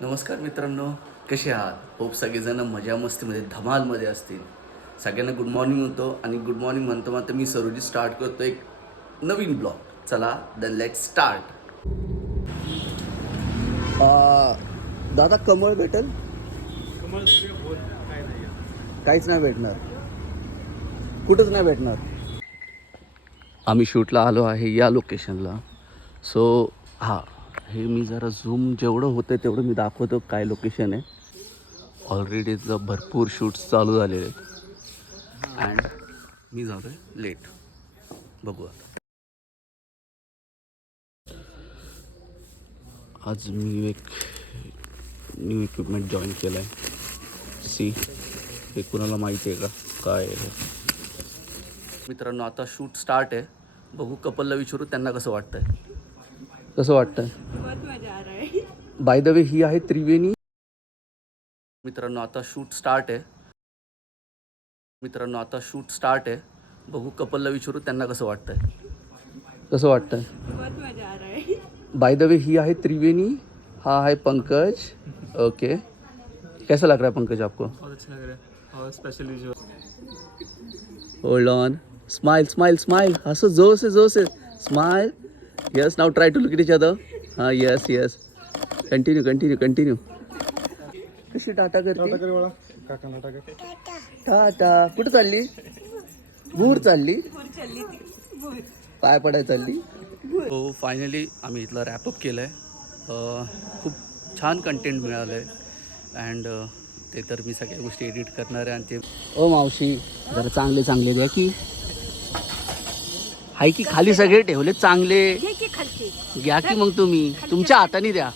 नमस्कार मित्रांनो, कसे आहात? होप सगळेजण मजा मस्तीमध्ये धमालमध्ये असतील. सगळ्यांना गुड मॉर्निंग म्हणतो आणि गुड मॉर्निंग म्हणतो मात्र मी सरोजी स्टार्ट करतो एक नवीन ब्लॉग. चला द लेट स्टार्ट. दादा कमळ भेटेल? कमळ बोल काय नाही. काहीच नाही भेटणार, कुठंच नाही भेटणार. आम्ही शूटला आलो आहे या लोकेशनला. सो हां, हे मी जरा झूम जेवढं होतं तेवढं मी दाखवतो काय लोकेशन आहे. ऑलरेडी भरपूर शूट्स चालू झालेले आहेत अँड मी झालो आहे लेट. बघू आता. आज मी एक न्यू इक्विपमेंट जॉईन केलं आहे. सी, हे कुणाला माहिती आहे का काय आहे? मित्रांनो आता शूट स्टार्ट आहे. बघू कपलला विचारू त्यांना कसं वाटतंय. कसं वाटतंय? बहुत मजा आ रहा है. बाय द वे ही आहे त्रिवेणी. मित्रांनो आता शूट स्टार्ट आहे. मित्रांनो आता शूट स्टार्ट आहे. बघू कपलला विचारू त्यांना कसं वाटतंय. कसं वाटतंय? बहुत मजा आ रहा है. बाय द वे ही आहे त्रिवेणी, हा है पंकज. ओके, कैसा लग रहा है पंकज आपको? बहुत अच्छा लग रहा है और स्पेशली जो hold on, smile smile smile, हंसो जोर से smile. Yes, now try to look at each other. हाँ यस यस, कंटिन्यू. कशी टाटा करते? टाटा कुठं चालली? भूर चालली, चलली थी. पाय पडाय चालली. हो, फायनली आम्ही इथलं रॅपअप केलं आहे. खूप छान कंटेंट मिळालं आहे अँड ते तर मी सगळ्या गोष्टी एडिट करणार आहे. आणि ते ओ मावशी जरा चांगले द्या की. हाय की खाली सगळे ठेवले चांगले घे की खालची. घ्या की मग तुम्ही तुमच्या हाताने द्या.